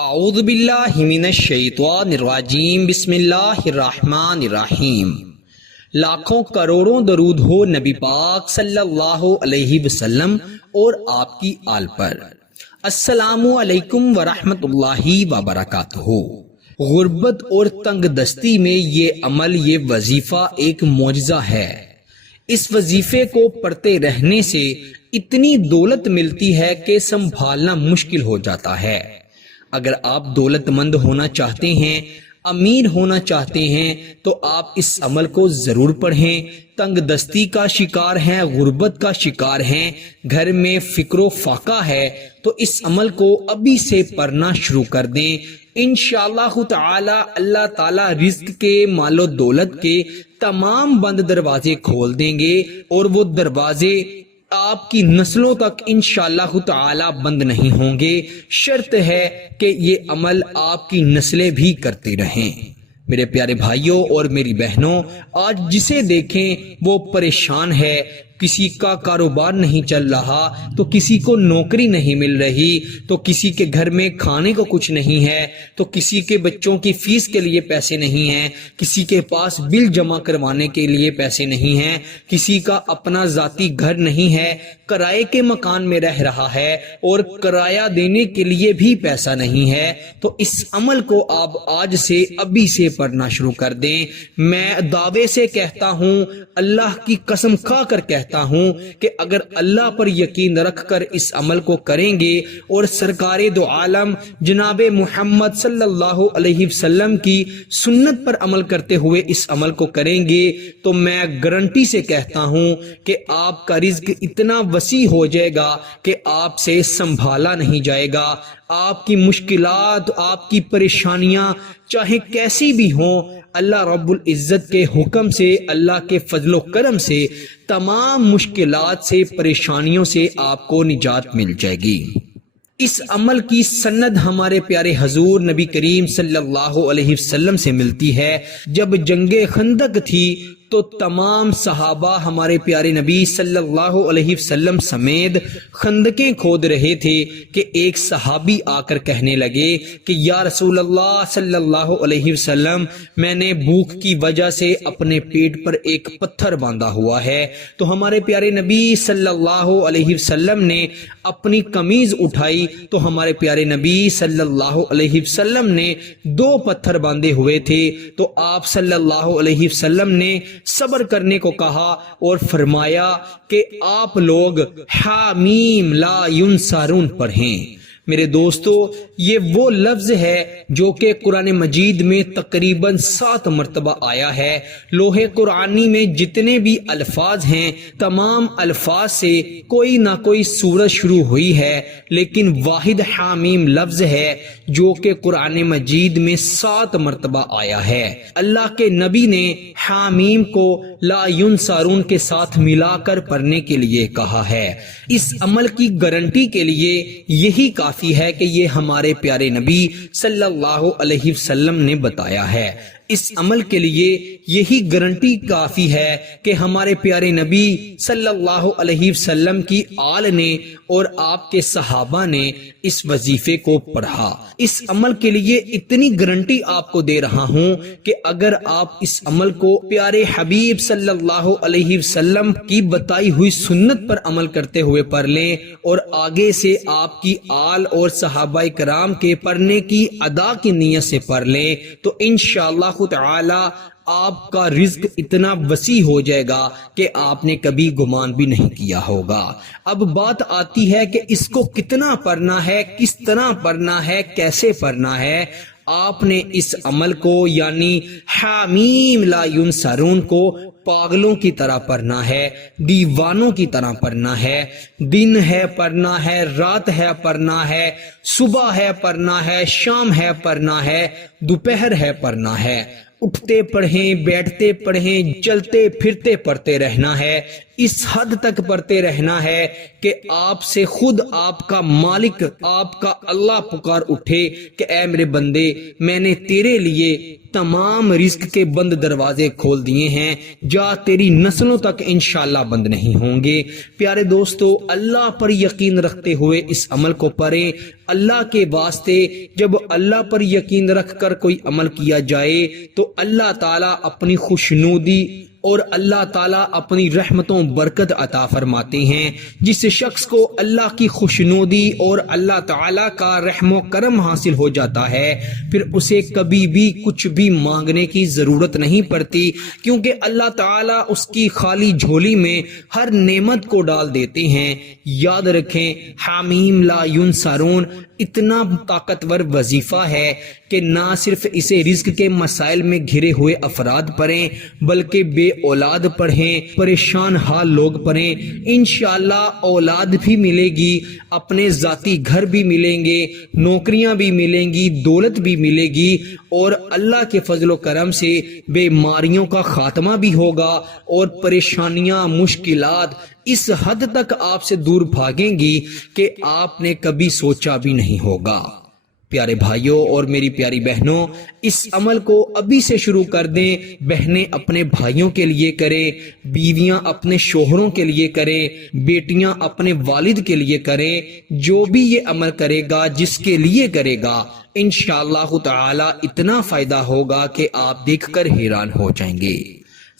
اعوذ باللہ من الشیطان الرجیم بسم اللہ الرحمن الرحیم۔ لاکھوں کروڑوں درود ہو نبی پاک صلی اللہ علیہ وسلم اور آپ کی آل پر۔ السلام علیکم ورحمۃ اللہ وبرکاتہ۔ غربت اور تنگ دستی میں یہ عمل، یہ وظیفہ ایک معجزہ ہے۔ اس وظیفے کو پڑھتے رہنے سے اتنی دولت ملتی ہے کہ سنبھالنا مشکل ہو جاتا ہے۔ اگر آپ دولت مند ہونا چاہتے ہیں، امیر ہونا چاہتے ہیں تو آپ اس عمل کو ضرور پڑھیں۔ تنگ دستی کا شکار ہیں، غربت کا شکار ہیں، گھر میں فکر و فاقہ ہے تو اس عمل کو ابھی سے پڑھنا شروع کر دیں۔ انشاءاللہ تعالی اللہ تعالی رزق کے، مال و دولت کے تمام بند دروازے کھول دیں گے، اور وہ دروازے آپ کی نسلوں تک انشاءاللہ تعالی بند نہیں ہوں گے۔ شرط ہے کہ یہ عمل آپ کی نسلیں بھی کرتے رہیں۔ میرے پیارے بھائیوں اور میری بہنوں، آج جسے دیکھیں وہ پریشان ہے۔ کسی کا کاروبار نہیں چل رہا تو کسی کو نوکری نہیں مل رہی، تو کسی کے گھر میں کھانے کو کچھ نہیں ہے، تو کسی کے بچوں کی فیس کے لیے پیسے نہیں ہیں، کسی کے پاس بل جمع کروانے کے لیے پیسے نہیں ہیں، کسی کا اپنا ذاتی گھر نہیں ہے، کرائے کے مکان میں رہ رہا ہے اور کرایہ دینے کے لیے بھی پیسہ نہیں ہے۔ تو اس عمل کو آپ آج سے، ابھی سے پڑھنا شروع کر دیں۔ میں دعوے سے کہتا ہوں، اللہ کی قسم کھا کر کہتا ہوں کہ اگر اللہ پر یقین رکھ کر اس عمل کو کریں گے اور سرکار دو عالم جناب محمد صلی اللہ علیہ وسلم کی سنت پر عمل کرتے ہوئے اس عمل کو کریں گے تو میں گارنٹی سے کہتا ہوں کہ آپ کا رزق اتنا وسیع ہو جائے گا کہ آپ سے سنبھالا نہیں جائے گا۔ آپ کی مشکلات، آپ کی پریشانیاں چاہے کیسی بھی ہوں، اللہ رب العزت کے حکم سے، اللہ کے فضل و کرم سے تمام مشکلات سے، پریشانیوں سے آپ کو نجات مل جائے گی۔ اس عمل کی سند ہمارے پیارے حضور نبی کریم صلی اللہ علیہ وسلم سے ملتی ہے۔ جب جنگ خندق تھی تو تمام صحابہ ہمارے پیارے نبی صلی اللہ علیہ وسلم سمیت خندقیں کھود رہے تھے کہ ایک صحابی آ کر کہنے لگے کہ یا رسول اللہ صلی اللہ علیہ وسلم، میں نے بھوک کی وجہ سے اپنے پیٹ پر ایک پتھر باندھا ہوا ہے۔ تو ہمارے پیارے نبی صلی اللہ علیہ وسلم نے اپنی قمیض اٹھائی تو ہمارے پیارے نبی صلی اللہ علیہ وسلم نے 2 پتھر باندھے ہوئے تھے، تو آپ صلی اللہ علیہ وسلم نے صبر کرنے کو کہا اور فرمایا کہ آپ لوگ حامیم لا ینصرون پڑھیں۔ میرے دوستو، یہ وہ لفظ ہے جو کہ قرآن مجید میں تقریباً 7 مرتبہ آیا ہے۔ لوح قرآنی میں جتنے بھی الفاظ ہیں، تمام الفاظ سے کوئی نہ کوئی سورت شروع ہوئی ہے، لیکن واحد حامیم لفظ ہے جو کہ قرآن مجید میں 7 مرتبہ آیا ہے۔ اللہ کے نبی نے حامیم کو لا ینصرون کے ساتھ ملا کر پڑھنے کے لیے کہا ہے۔ اس عمل کی گارنٹی کے لیے یہی کافی ہے کہ یہ ہمارے پیارے نبی صلی اللہ علیہ وسلم نے بتایا ہے۔ اس عمل کے لیے یہی گارنٹی کافی ہے کہ ہمارے پیارے نبی صلی اللہ علیہ وسلم کی آل نے اور آپ کے صحابہ نے اس وظیفے کو پڑھا۔ اس عمل کے لیے اتنی گارنٹی آپ کو دے رہا ہوں کہ اگر آپ اس عمل کو پیارے حبیب صلی اللہ علیہ وسلم کی بتائی ہوئی سنت پر عمل کرتے ہوئے پڑھ لیں اور آگے سے آپ کی آل اور صحابہ کرام کے پڑھنے کی ادا کی نیت سے پڑھ لیں تو انشاءاللہ تعالی آپ کا رزق اتنا وسیع ہو جائے گا کہ آپ نے کبھی گمان بھی نہیں کیا ہوگا۔ اب بات آتی ہے کہ اس کو کتنا پڑھنا ہے، کس طرح پڑھنا ہے، کیسے پڑھنا ہے۔ آپ نے اس عمل کو یعنی حامیم لا ینصرون کو پاگلوں کی طرح پڑھنا ہے، دیوانوں کی طرح پڑھنا ہے۔ دن ہے پڑھنا ہے، رات ہے پڑھنا ہے، صبح ہے پڑھنا ہے، شام ہے پڑھنا ہے، دوپہر ہے پڑھنا ہے۔ اٹھتے پڑھیں، بیٹھتے پڑھیں، چلتے پھرتے پڑھتے رہنا ہے۔ اس حد تک پڑھتے رہنا ہے کہ آپ سے خود آپ کا مالک، آپ کا اللہ پکار اٹھے کہ اے میرے بندے، میں نے تیرے لیے تمام رزق کے بند دروازے کھول دیے ہیں، جا تیری نسلوں تک انشاءاللہ بند نہیں ہوں گے۔ پیارے دوستو، اللہ پر یقین رکھتے ہوئے اس عمل کو پڑھیں۔ اللہ کے واسطے جب اللہ پر یقین رکھ کر کوئی عمل کیا جائے تو اللہ تعالیٰ اپنی خوشنودی اور اللہ تعالیٰ اپنی رحمتوں برکت عطا فرماتے ہیں۔ جس شخص کو اللہ کی خوشنودی اور اللہ تعالیٰ کا رحم و کرم حاصل ہو جاتا ہے، پھر اسے کبھی بھی کچھ بھی مانگنے کی ضرورت نہیں پڑتی، کیونکہ اللہ تعالیٰ اس کی خالی جھولی میں ہر نعمت کو ڈال دیتے ہیں۔ یاد رکھیں، حامیم لا ینصرون اتنا طاقتور وظیفہ ہے کہ نہ صرف اسے رزق کے مسائل میں گھرے ہوئے افراد پڑھیں بلکہ بے اولاد پڑھیں، پریشان حال لوگ پڑھیں، انشاءاللہ اولاد بھی ملے گی، اپنے ذاتی گھر بھی ملیں گے، نوکریاں بھی ملیں گی، دولت بھی ملے گی، اور اللہ کے فضل و کرم سے بیماریوں کا خاتمہ بھی ہوگا، اور پریشانیاں، مشکلات اس حد تک آپ سے دور بھاگیں گی کہ آپ نے کبھی سوچا بھی نہیں ہوگا۔ پیارے بھائیوں اور میری پیاری بہنوں، اس عمل کو ابھی سے شروع کر دیں۔ بہنیں اپنے بھائیوں کے لیے کریں، بیویاں اپنے شوہروں کے لیے کریں، بیٹیاں اپنے والد کے لیے کریں۔ جو بھی یہ عمل کرے گا، جس کے لیے کرے گا، انشاءاللہ تعالی اتنا فائدہ ہوگا کہ آپ دیکھ کر حیران ہو جائیں گے۔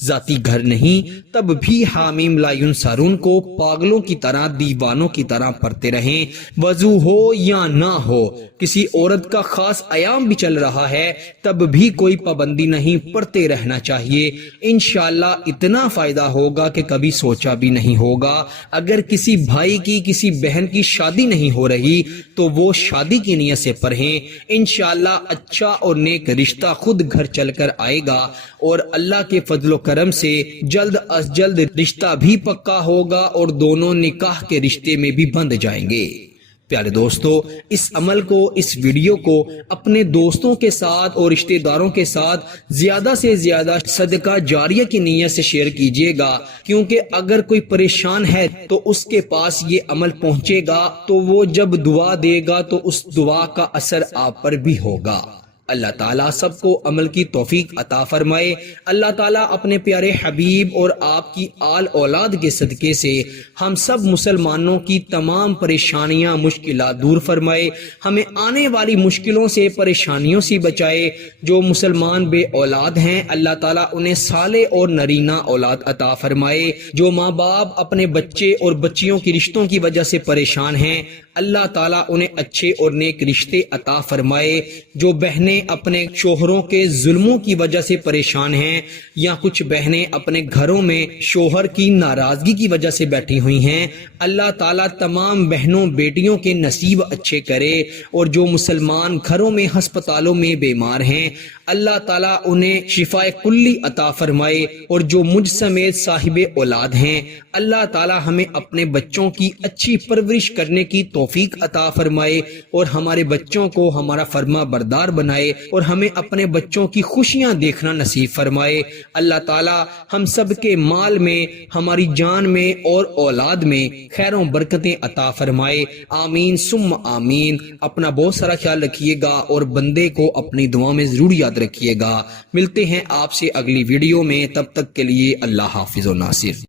ذاتی گھر نہیں تب بھی حامیم لا ینصرون کو پاگلوں کی طرح، دیوانوں کی طرح پڑھتے رہیں، وضو ہو یا نہ ہو، کسی عورت کا خاص ایام بھی چل رہا ہے تب بھی کوئی پابندی نہیں، پڑھتے رہنا چاہیے۔ انشاءاللہ اتنا فائدہ ہوگا کہ کبھی سوچا بھی نہیں ہوگا۔ اگر کسی بھائی کی، کسی بہن کی شادی نہیں ہو رہی تو وہ شادی کی نیت سے پڑھیں، انشاءاللہ اچھا اور نیک رشتہ خود گھر چل کر آئے گا، اور اللہ کے فضل و کرم سے جلد از جلد رشتہ بھی پکا ہوگا اور دونوں نکاح کے رشتے میں بھی بندھ جائیں گے۔ پیارے دوستو، اس عمل کو، اس ویڈیو کو اپنے دوستوں کے ساتھ اور رشتہ داروں کے ساتھ زیادہ سے زیادہ صدقہ جاریہ کی نیت سے شیئر کیجیے گا، کیونکہ اگر کوئی پریشان ہے تو اس کے پاس یہ عمل پہنچے گا تو وہ جب دعا دے گا تو اس دعا کا اثر آپ پر بھی ہوگا۔ اللہ تعالیٰ سب کو عمل کی توفیق عطا فرمائے۔ اللہ تعالیٰ اپنے پیارے حبیب اور آپ کی آل اولاد کے صدقے سے ہم سب مسلمانوں کی تمام پریشانیاں، مشکلات دور فرمائے، ہمیں آنے والی مشکلوں سے، پریشانیوں سے بچائے۔ جو مسلمان بے اولاد ہیں، اللہ تعالیٰ انہیں صالح اور نرینہ اولاد عطا فرمائے۔ جو ماں باپ اپنے بچے اور بچیوں کی رشتوں کی وجہ سے پریشان ہیں، اللہ تعالیٰ انہیں اچھے اور نیک رشتے عطا فرمائے۔ جو بہنیں اپنے شوہروں کے ظلموں کی وجہ سے پریشان ہیں، یا کچھ بہنیں اپنے گھروں میں شوہر کی ناراضگی کی وجہ سے بیٹھی ہوئی ہیں، اللہ تعالیٰ تمام بہنوں بیٹیوں کے نصیب اچھے کرے۔ اور جو مسلمان گھروں میں، ہسپتالوں میں بیمار ہیں، اللہ تعالیٰ انہیں شفاء کلی عطا فرمائے۔ اور جو مجھ سمیت صاحب اولاد ہیں، اللہ تعالیٰ ہمیں اپنے بچوں کی اچھی پرورش کرنے کی توفیق عطا فرمائے، اور ہمارے بچوں کو ہمارا فرما بردار بنائے، اور ہمیں اپنے بچوں کی خوشیاں دیکھنا نصیب فرمائے۔ اللہ تعالیٰ ہم سب کے مال میں، ہماری جان میں اور اولاد میں خیروں برکتیں عطا فرمائے۔ آمین ثم آمین۔ اپنا بہت سارا خیال رکھیے گا اور بندے کو اپنی دعا میں ضرور یاد رکھیے گا۔ ملتے ہیں آپ سے اگلی ویڈیو میں، تب تک کے لیے اللہ حافظ و ناصر۔